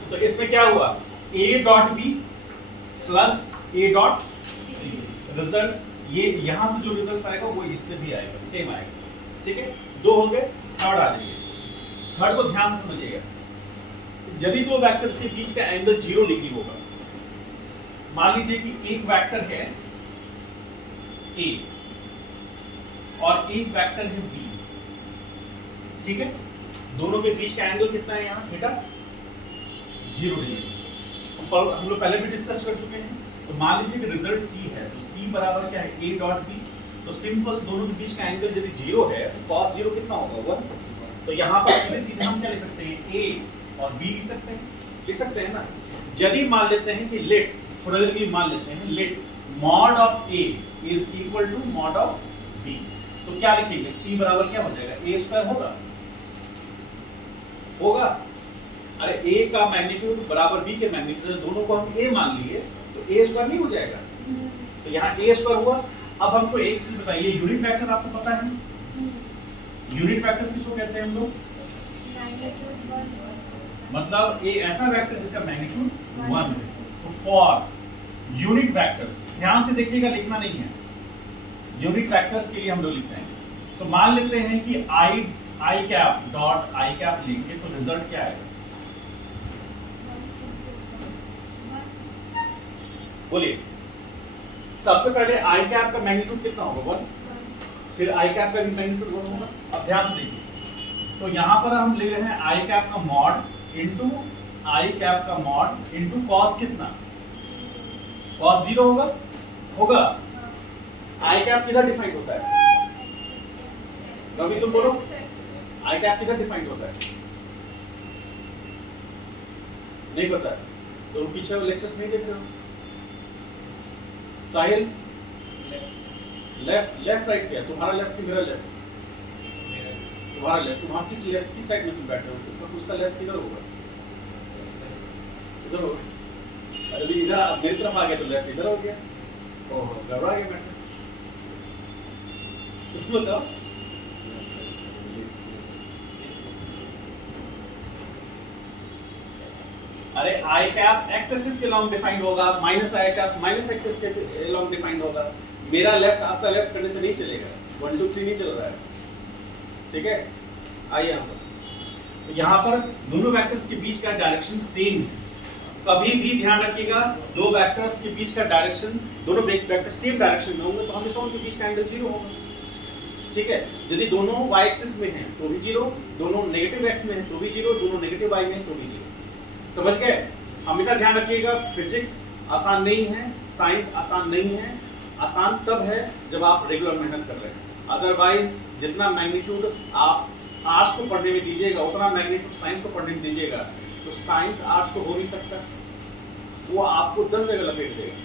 तो इसमें क्या हुआ? a dot b plus a dot c results, ये यहां से जो रिजल्ट्स आएगा वो इससे भी आएगा, सेम आएगा, ठीक है? 2 हो गए, थर्ड आ जाइए। थर्ड को ध्यान से समझिएगा। यदि 2 वेक्टर के बीच का एंगल 0 डिग्री होगा, मान लीजिए कि एक वेक्टर है a और एक वेक्टर है बी, ठीक है। दोनों के बीच का एंगल कितना है यहाँ थीटा 0 डिग्री। हम लोग पहले भी डिस्कस कर चुके हैं। तो मान लीजिए कि रिजल्ट सी है, तो सी बराबर क्या है a डॉट बी। तो सिंपल दोनों के बीच का एंगल यदि 0 है तो cos 0 कितना होगा 1। तो यहाँ पर सीधे सीधे हम क्या लिख सकते हैं a और b लिख सकते हैं ना। यदि मान लेते हैं कि लेट थोड़ा देर के लिए मान लेते हैं let mod of a is equal to mod of b, तो क्या लिखेंगे c बराबर क्या हो जाएगा a स्क्वायर होगा। अरे a का मैग्नीट्यूड बराबर b के मैग्नीट्यूड, दोनों को हम a मान लिए तो a स्क्वायर नहीं हो जाएगा। तो यहाँ a स्क्वायर हुआ। अब हमको एक चीज बताइए, यूनिट वेक्टर आपको पता है यूनिट वेक्टर किसको कहते हैं हम लोग? मतलब ये ऐसा वेक्टर जिसका मैग्नीट्यूड 1 है। तो फॉर यूनिट वेक्टर्स, ध्यान से देखिएगा, लिखना नहीं है, यूनिट वेक्टर्स के लिए हम लोग लिखते हैं। तो मान लेते हैं कि i cap dot i cap लेंगे तो रिजल्ट क्या आएगा? बोलिए। सबसे पहले i कैप का मैग्नीट्यूड कितना होगा 1, फिर i कैप का भी मैग्नीट्यूड 1 होगा। अब ध्यान से देखिए, तो यहाँ पर हम ले रहे हैं i कैप का मॉड इनटू i कैप का मॉड इनटू cos कितना, cos 0 होगा। i कैप किधर डिफाइंड होता है? रवि तुम बोलो, i कैप किधर डिफाइंड होता है? नहीं पता है तो पीछे लेक्चर्स नहीं देख रहे हो? साहिल लेफ्ट राइट क्या? तुम्हारा लेफ्ट कि मेरा लेफ्ट? तुम्हारा लेफ्ट। तुम्हारा किस लेफ्ट किस साइड में तुम बैठे हो? उसका लेफ्ट किधर होगा? इधर होगा। अरे इधर मेरी तरफ आ गया तो लेफ्ट इधर हो गया। ओह गड़बड़ा गया बैठे। तुम बताओ। अरे i कैप x एक्सिस के लॉन्ग डिफाइंड होगा, minus i cap minus x axis के लॉन्ग डिफाइंड होगा। मेरा लेफ्ट आपका लेफ्ट करने से नहीं चलेगा, 1 2 3 नहीं चल रहा है, ठीक है। आइए यहाँ पर, तो यहाँ पर दोनों वेक्टर्स के बीच का डायरेक्शन सेम है। कभी भी ध्यान रखिएगा, दो वेक्टर्स के बीच का डायरेक्शन, दोनों वेक्टर सेम डायरेक्शन में होंगे तो हमेशा उनके बीच का एंगल 0 होगा, ठीक है। यदि दोनों y एक्सिस में हैं तो भी 0, दोनों नेगेटिव x में हैं तो भी 0, दोनों नेगेटिव y में हैं तो भी 0। समझ गए? हमेशा ध्यान रखिएगा, फिजिक्स आसान नहीं है, साइंस आसान नहीं है। आसान तब है जब आप रेगुलर मेहनत कर रहे हैं। अदरवाइज जितना मैग्नीट्यूड आप आर्ट्स को पढ़ने में दीजिएगा उतना मैग्नीट्यूड साइंस को पढ़ने में दीजिएगा तो साइंस आर्ट्स को हो नहीं सकता, वो आपको 10 जगह लपेट देगा,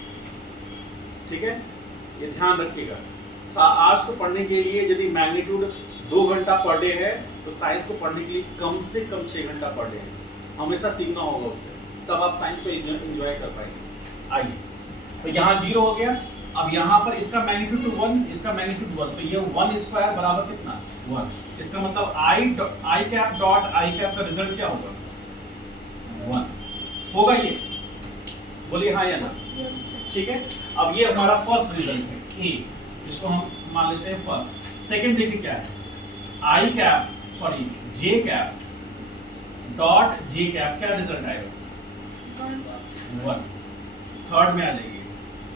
ठीक है। ये ध्यान रखिएगा। आर्ट्स को पढ़ने के लिए यदि मैग्नीट्यूड 2 घंटा पर डे है तो साइंस को पढ़ने के लिए कम से कम 6 घंटा पर डे है, हमेशा तीगुना होगा उससे, तब आप साइंस को एंजॉय कर पाएंगे। आइए, तो यहाँ 0 हो गया। अब यहाँ पर इसका मैग्नीट्यूड तो 1, इसका मैग्नीट्यूड 1, तो ये 1 स्क्वायर बराबर कितना 1। इसका मतलब i cap dot i cap का रिजल्ट क्या होगा 1 होगा। ये बोलिए हाँ या ना, ठीक है। अब ये हमारा फर्स्ट रिजल्ट है a, इसको हम मान लेते हैं फर्स्ट। सेकंड देखिए क्या है, j cap dot j cap, क्या रिजल्ट आएगा 1। थर्ड में आ जाएंगे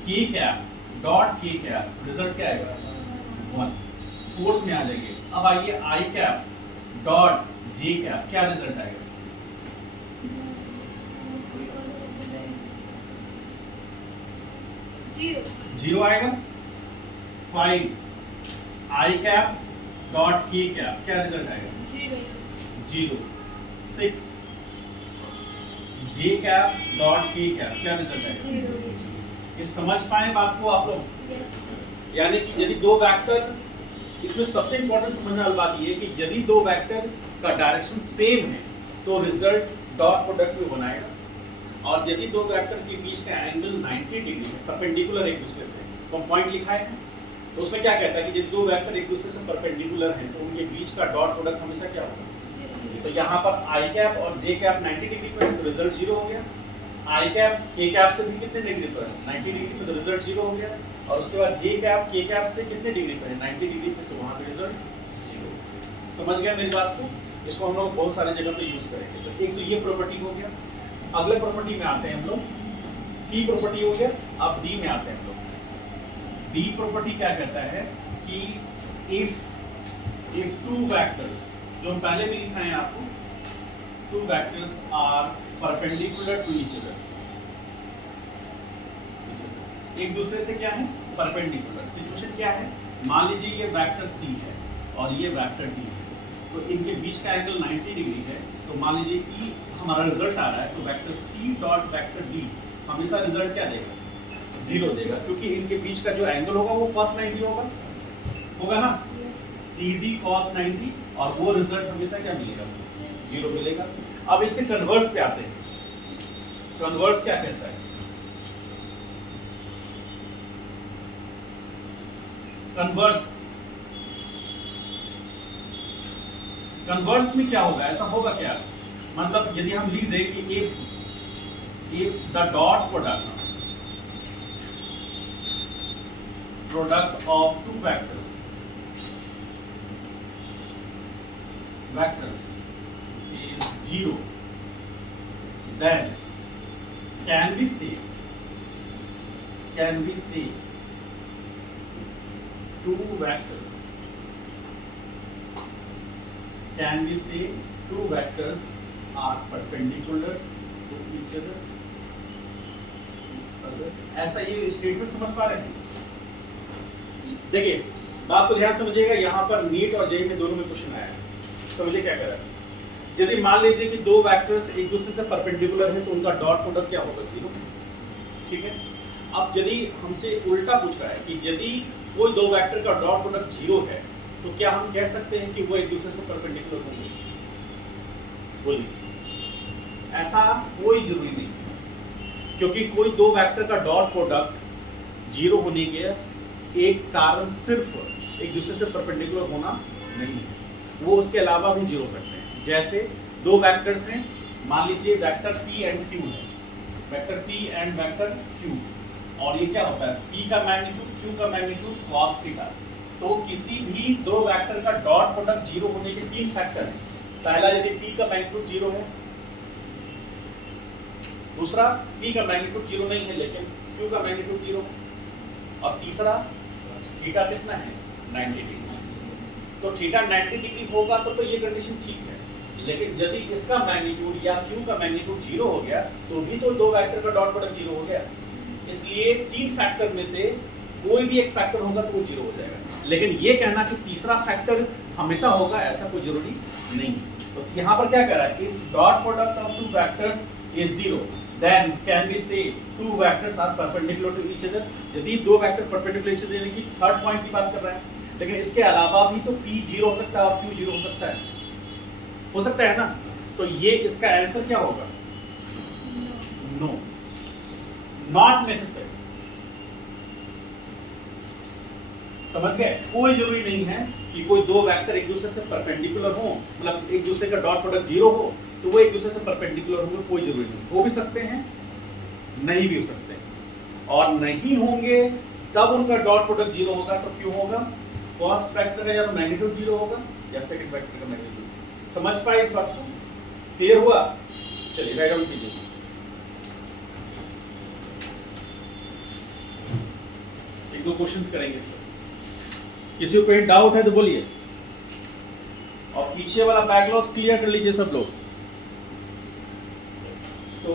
k cap dot k cap, result क्या आएगा 1। फोर्थ में आ जाएंगे। अब आइए i cap dot j cap, क्या रिजल्ट आएगा 0 आएगा। 5 i cap dot k cap, क्या रिजल्ट आएगा 0। 6 j cap dot k cap, क्या रिजल्ट आएगा 0। ये समझ पाए बात को आप लोग? यानी कि यदि दो वेक्टर, इसमें सबसे इंपॉर्टेंट समझने वाली बात ये है कि यदि दो वेक्टर का डायरेक्शन सेम है तो रिजल्ट डॉट प्रोडक्ट में बनाएगा, और यदि दो वेक्टर के बीच का एंगल 90 डिग्री है, परपेंडिकुलर एक दूसरे से, तो पॉइंट लिखा है तो उसमें क्या कहता है कि यदि दो वेक्टर एक दूसरे से परपेंडिकुलर हैं तो उनके बीच का डॉट प्रोडक्ट हमेशा क्या होगा। तो यहाँ पर i कैप और j कैप 90 डिग्री पर है तो रिजल्ट 0 हो गया। i कैप k कैप से भी कितने डिग्री पर है 90 डिग्री पर, तो रिजल्ट 0 हो गया। और उसके बाद j कैप k कैप से कितने डिग्री पर है 90 डिग्री पर, तो वहाँ पे रिजल्ट 0। समझ गया मेरी बात को? इसको हम लोग बहुत सारे जगह पे यूज करेंगे। तो एक तो ये प्रॉपर्टी हो गया। अगले प्रॉपर्टी में आते हैं हम लोग, C प्रॉपर्टी हो गया। अब D में आते हैं हम लोग। D प्रॉपर्टी क्या कहता है कि if two vectors, जो हम पहले भी लिखा है आपको, two vectors are perpendicular to each other, एक दूसरे से क्या है, परपेंडिकुलर। सिचुएशन क्या है, मान लीजिए ये वेक्टर C है और ये वेक्टर D है, तो इनके बीच का एंगल 90 डिग्री है, तो मान लीजिए कि हमारा रिजल्ट आ रहा है, तो vector C dot vector D हमेशा रिजल्ट क्या देगा, 0 देगा, क्योंकि इनके बीच का जो एंगल होगा वो cos 90 होगा ना, CD cos 90, और वो रिजल्ट हमेशा क्या मिलेगा, 0 मिलेगा। अब इसके कन्वर्स पे आते हैं, कन्वर्स क्या कहता है, कन्वर्स में क्या होगा, ऐसा होगा क्या, मतलब यदि हम लिख दें कि if the dot product of two vectors is 0, then can we say two vectors are perpendicular to each other? ऐसा ये स्टेटमेंट समझ पा रहे हैं? देखिए बात को ध्यान समझिएगा, यहाँ पर नीट और जेईई में दोनों में क्वेश्चन आया है। समझिए क्या कर रहा है, यदि मान लीजिए कि दो वेक्टर्स एक दूसरे से परपेंडिकुलर है तो उनका डॉट प्रोडक्ट क्या होगा, 0, ठीक है। अब यदि हमसे उल्टा पूछ रहा है कि यदि कोई दो वेक्टर का डॉट प्रोडक्ट 0 है तो क्या हम कह सकते हैं कि वो एक दूसरे से परपेंडिकुलर होंगे? बोलिए, ऐसा कोई जरूरी नहीं, क्योंकि कोई दो वेक्टर का डॉट प्रोडक्ट 0 होने के एक कारण सिर्फ एक दूसरे से परपेंडिकुलर होना नहीं है, वो उसके अलावा भी 0 हो सकते हैं। जैसे दो वेक्टर्स हैं, मान लीजिए वेक्टर P एंड Q है, vector P and vector Q, और ये क्या होता है, P का मैग्नीट्यूड Q का मैग्नीट्यूड cos थीटा। तो किसी भी दो वेक्टर का डॉट प्रोडक्ट 0 होने के 3 फैक्टर हैं। पहला, यदि P का मैग्नीट्यूड 0 है, दूसरा P का मैग्नीट्यूड 0 नहीं है लेकिन Q का मैग्नीट्यूड 0, और तीसरा थीटा कितना है, 90 डिग्री। तो थीटा 90 डिग्री होगा तो ये कंडीशन ठीक है, लेकिन यदि इसका मैग्नीट्यूड या Q का मैग्नीट्यूड 0 हो गया तो भी तो दो वेक्टर का डॉट प्रोडक्ट 0 हो गया। इसलिए 3 फैक्टर में से कोई भी एक फैक्टर होगा तो वो 0 हो जाएगा, लेकिन ये कहना कि तीसरा फैक्टर हमेशा होगा ऐसा कोई जरूरी नहीं। तो यहाँ पर क्या कह रहा है, if dot product of two vectors is 0 then can we say two vectors are perpendicular to each other? यदि दो वेक्टर परपेंडिकुलर each other, यानी कि थर्ड पॉइंट की बात कर रहा है, लेकिन इसके अलावा भी तो P 0 हो सकता है और Q 0 हो सकता है ना। तो ये इसका आंसर क्या होगा, नो, नॉट नेसेसरी। समझ गए, कोई जरूरी नहीं है कि कोई दो वेक्टर एक दूसरे से परपेंडिकुलर हो, मतलब एक दूसरे का डॉट प्रोडक्ट 0 हो तो वो एक दूसरे से परपेंडिकुलर होंगे, कोई जरूरी नहीं। हो भी सकते हैं, नहीं भी हो सकते हैं, और नहीं होंगे तब उनका डॉट प्रोडक्ट 0 होगा। तो क्यों होगा, फर्स्ट वेक्टर का या तो मैग्नीट्यूड 0 होगा या सेकंड वेक्टर का मैग्नीट्यूड। समझ पाए इस बात को, क्लियर हुआ? चलिए राइट डाउन कीजिए। एक दो क्वेश्चंस करेंगे इस पर, किसी को कोई डाउट है तो बोलिए, और पीछे वाला बैकलॉग्स क्लियर कर लीजिए सब लोग। तो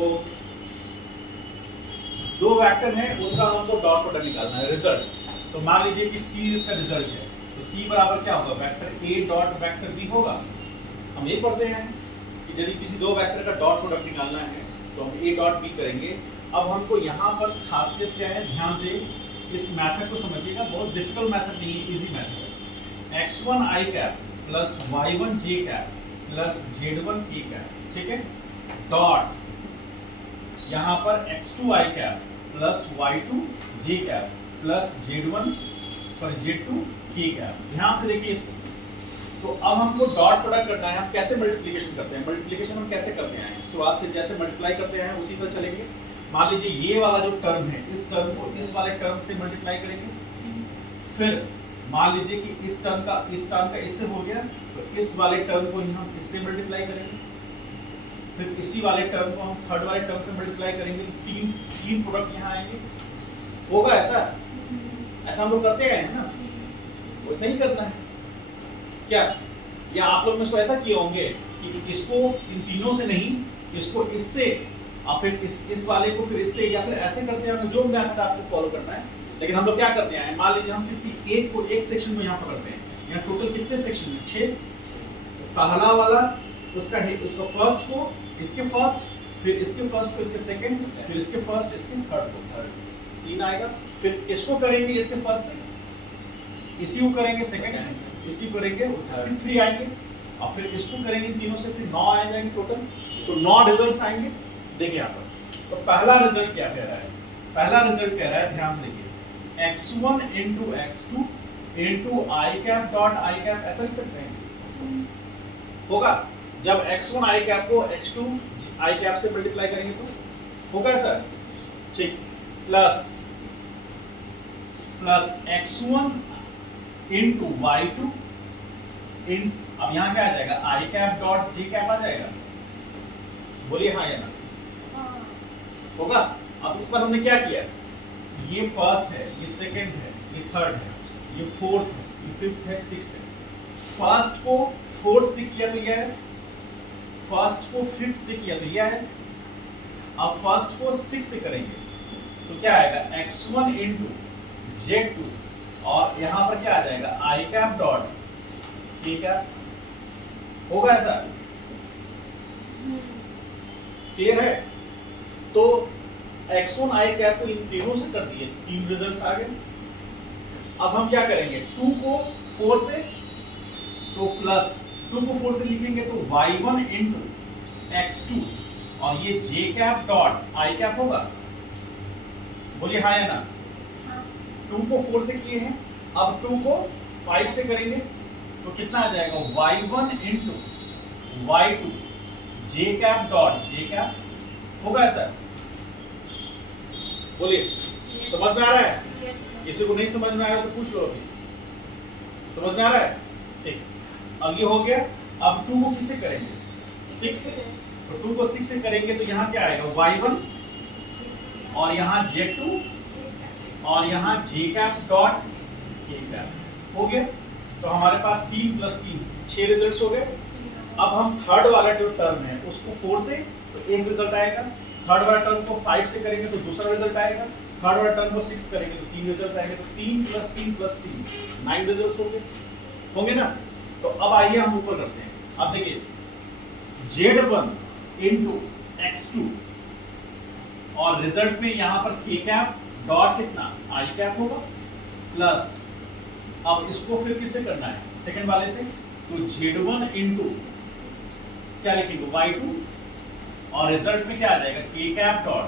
दो वेक्टर हैं, उनका हमको डॉट प्रोडक्ट निकालना है, रिजल्ट्स। तो मान लीजिए कि C इसका रिजल्ट है, तो C बराबर क्या होगा, vector A dot vector B होगा। हम ये पढ़ते हैं कि यदि किसी दो वेक्टर का डॉट प्रोडक्ट निकालना है तो हम A डॉट B करेंगे। अब हमको यहाँ पर खासियत क्या है, ध्यान से इस मेथड को समझिएगा, बहुत डिफिकल्ट मेथड नहीं है, इजी मेथड है। x1 i cap plus y1 j cap plus z1 k cap, ठीक है, डॉट यहाँ पर x2 i cap plus y2 j cap plus z2 k cap. ध्यान से देखिए इसको। तो अब हमको डॉट प्रोडक्ट करना है, हम कैसे मल्टीप्लिकेशन करते हैं, मल्टीप्लिकेशन हम कैसे करते हैं, शुरुआत से जैसे मल्टीप्लाई करते हैं उसी तरह चलेंगे। मान लीजिए ये वाला जो टर्म है, इस टर्म को इस वाले टर्म से मल्टीप्लाई करेंगे, फिर मान लीजिए कि इस टर्म का इससे हो गया तो इस वाले टर्म को हम इससे मल्टीप्लाई करेंगे, फिर इसी वाले टर्म को हम थर्ड वाले टर्म से मल्टीप्लाई करेंगे, तीन प्रोडक्ट यहाँ आएंगे। होगा ऐसा हम लोग करते हैं ना, वैसे ही करना है। क्या? या आप लोग में इसको ऐसा किए होंगे कि इसको इन तीनों से नहीं, इसको इससे और फिर इस वाले को फिर इससे, या फिर ऐसे करते हैं, जो मेथड आपको फॉलो करना है। लेकिन हम लोग क्या करते हैं, मान लीजिए हम किसी एक को एक सेक्शन में यहाँ पकड़ते हैं, यहाँ टोटल कितने सेक्शन हैं? 6। पहला वाला उसका फर्स्ट को इसके फर्स्ट, फिर इसके फर्स्ट को इसके सेकंड, फिर इसके फर्स्ट इसके थर्ड को थर्ड, 3 आएगा। फिर इसको करेंगे इसके फर्स्ट से, इसी को करेंगे सेकंड से, इसी को करेंगे उससे, फिर 3 आएंगे, और फिर इसको करेंगे तीनों से, फिर 9 आ जाएंगे टोटल। तो 9 रिजल्ट्स आएंगे। देखिए यहाँ पर तो पहला रिजल्ट क्या कह रहा है? पहला रिजल्ट कह रहा है, ध्यान से देखिए, x1 into x2 into i cap dot i cap, ऐसा लिख सकते हैं, होगा। जब x1 i cap को x2 i cap से मल्टीप्लाई करेंगे तो होगा सर, ठीक, प्लस x1 into y2 इन, अब यहाँ क्या आ जाएगा, i cap dot j cap आ जाएगा। बोलिए हाँ या ना? होगा। अब इस बार हमने क्या किया, ये फर्स्ट है, ये सेकंड है, ये थर्ड है, ये फोर्थ है, ये फिफ्थ है, सिक्स्थ है। फर्स्ट को फोर्थ से किया तो यह है, फर्स्ट को फिफ्थ से किया तो यह है। अब फर्स्ट को 6 से करेंगे तो क्या आएगा, x1 into z2, और यहाँ पर क्या आ जाएगा, i cap dot k cap, होगा ऐसा? क्लियर है? तो x1 i cap को इन तीनों से कर दिए, 3 रिजल्ट्स आ गए। अब हम क्या करेंगे, 2 को 4 से, तो प्लस 2 को 4 से लिखेंगे तो y1 into x2, और ये j cap dot i cap होगा। बोलिए हाँ या ना? 2 को 4 से किए हैं, अब 2 को 5 से करेंगे तो कितना आ जाएगा, y1 into y2 j cap dot j cap, होगा ऐसा? बोलिए, समझ में आ रहा है? किसी को नहीं समझ में आ रहा तो पूछ लो अभी। समझ में आ रहा है? ठीक, अब ये हो गया। अब 2 को किससे करेंगे, 6 से, तो 2 को 6 से करेंगे तो यहाँ क्या आएगा, y1, और यहाँ z2, और यहाँ j cap dot k cap, हो गया। तो हमारे पास 3 + 3 6 रिजल्ट्स हो गए। अब हम थर्ड वाला जो टर्म है उसको 4 से तो एक रिजल्ट आएगा, थर्ड वाला टर्म को 5 से करेंगे तो दूसरा रिजल्ट आएगा, थर्ड वाला टर्म को 6 करेंगे तो 3 रिजल्ट्स आएंगे। तो 3 + 3 + 3 9 रिजल्ट्स होंगे ना। तो अब आइए हम ऊपर करते हैं। अब देखिए, z1 into x2, और रिजल्ट में यहाँ पर k cap डॉट कितना, i cap होगा, प्लस अब इसको फिर किससे करना है, सेकंड वाले से, तो z1 into क्या लिखेंगे, y2, और रिजल्ट में क्या आ जाएगा, k cap dot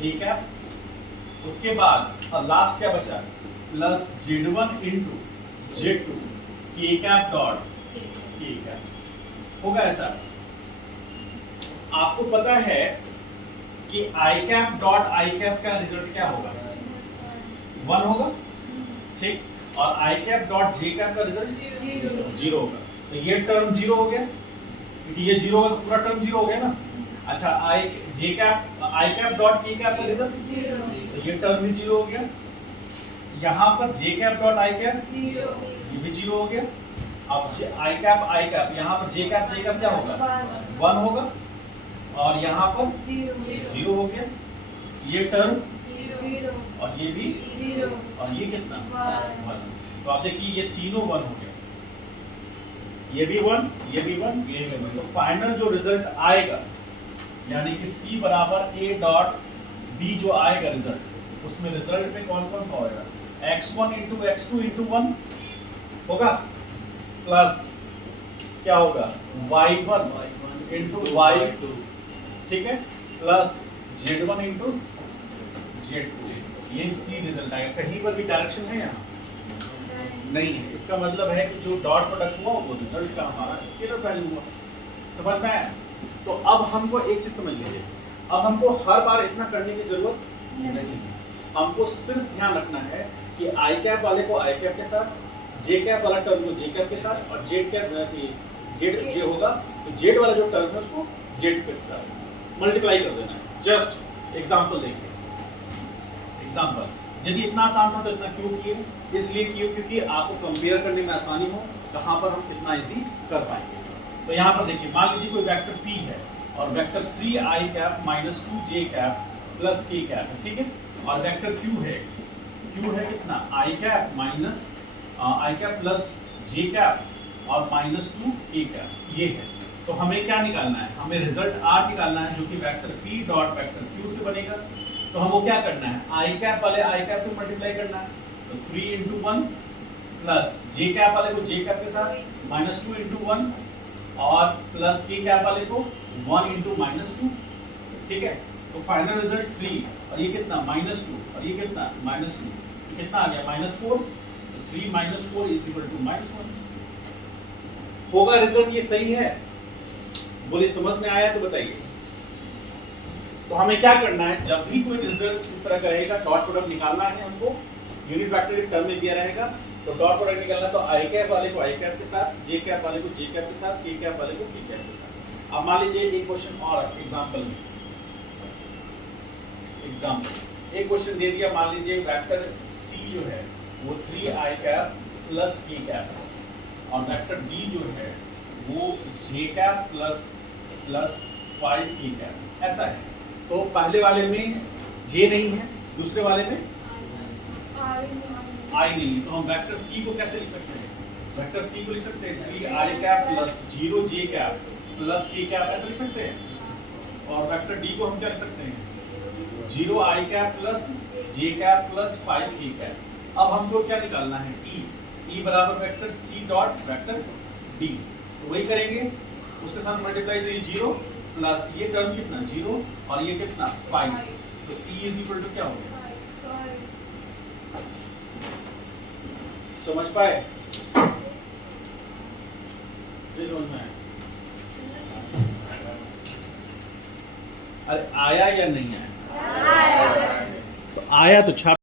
j cap। उसके बाद अब लास्ट क्या बचा, plus z1 into z2 k cap dot k cap, होगा ऐसा? आपको पता है कि i cap dot i cap का रिजल्ट क्या होगा, 1 होगा, ठीक, और i cap dot j cap का रिजल्ट 0 होगा। तो ये टर्म 0 हो गया, क्योंकि ये 0 होगा तो पूरा टर्म 0 हो गया ना। अच्छा, i cap dot k cap का रिजल्ट 0, तो ये टर्म भी 0 हो गया। यहाँ पर j cap dot i cap 0, ये भी 0 हो गया। अब i cap यहाँ पर j cap क्या होगा, 1 होगा, और यहाँ पर 0 हो गया। ये टर्म 0, और ये भी 0, और ये कितना 1। तो आप देखिए ये तीनों 1 हो गया, ये भी 1, ये भी 1, ये भी 1। तो फाइनल जो रिजल्ट आएगा, यानी कि C बराबर A डॉट B जो आएगा रिजल्ट, उसमें रिजल्ट में कौन कौन सा होगा, x1 into x2 into 1 होगा, प्लस क्या होगा, y1 into y2, ठीक है, प्लस z1 into z2। ये C रिजल्ट आएगा। कहीं पर भी डायरेक्शन है यहाँ नहीं है, इसका मतलब है कि जो डॉट प्रोडक्ट हुआ वो रिजल्ट का हमारा स्केलर वैल्यू हुआ। समझ में आया? तो अब हमको एक चीज समझ लीजिए, अब हमको हर बार इतना करने की जरूरत नहीं, हमको सिर्फ ध्यान रखना है कि i cap वाले को i cap के साथ, j cap वाला टर्म को j cap के साथ, और z cap z होगा तो z वाला जो टर्म है उसको z के साथ मल्टीप्लाई कर देना है। जस्ट एग्जांपल देखिए, एग्जांपल यदि इतना आसान हो तो इतना क्यों किए, इसलिए क्यों, क्योंकि आपको कंपेयर करने में आसानी हो कहाँ पर हम कितना इजी कर पाएंगे। तो यहाँ पर देखिए, मान लीजिए कोई वेक्टर p है और vector 3i cap minus 2j cap plus k cap है, ठीक है। और वेक्टर q है कितना i cap minus i cap plus j cap और माइनस 2k कैप, ये है। तो हमें क्या निकालना है, हमें रिजल्ट r निकालना है जो कि vector p dot vector q से बनेगा। तो हमको क्या करना है, i कैप वाले i कैप को मल्टीप्लाई करना है, तो 3 into 1 प्लस j कैप वाले को j कैप के साथ माइनस 2 into 1 और प्लस k कैप वाले को 1 into माइनस 2, ठीक है। तो फाइनल रिजल्ट 3 और ये कितना माइनस 2 और ये कितना माइनस 2, तो कितना आ गया माइनस 4। तो 3 minus 4 is equal to minus 1। होगा रिजल्ट ये सही है? बोलिए, समझ में आया तो बताइए। तो हमें क्या करना है, जब भी कोई रिजल्ट इस तरह का रहेगा, डॉट प्रोडक्ट निकालना है हमको। यूनिट वेक्टर एक टर्म में दिया रहेगा, तो डॉट प्रोडक्ट निकालना, तो आई कैप वाले को आई कैप के साथ, जे कैप वाले को जे कैप के साथ, के कैप वाले को के कैप के साथ। अब मान लीजिए एक क्वेश्चन और एग्जांपल में, एक क्वेश्चन दे दिया, मान लीजिए वेक्टर सी जो है वो 3i कैप प्लस के कैप है और वेक्टर डी जो है वो जे कैप प्लस 5k कैप, ऐसा है। तो पहले वाले में जे नहीं है, दूसरे वाले में आई नहीं है, तो हम वेक्टर सी को कैसे लिख सकते हैं, वेक्टर सी को लिख सकते हैं 3i cap plus 0j cap plus k cap, ऐसे लिख सकते हैं। और वेक्टर डी को हम क्या लिख सकते हैं, 0i cap plus j cap plus 5k cap. अब हमको क्या निकालना है, ई बराबर vector C dot vector D, तो वही करेंगे, उसके साथ मल्टीप्लाई, तो ये 0 प्लस ये टर्म कितना 0 और ये कितना 5, तो E इज इक्वल टू क्या हो गया, समझ पाए? ये समझ में आया? अरे आया या नहीं आया? तो आया तो छाप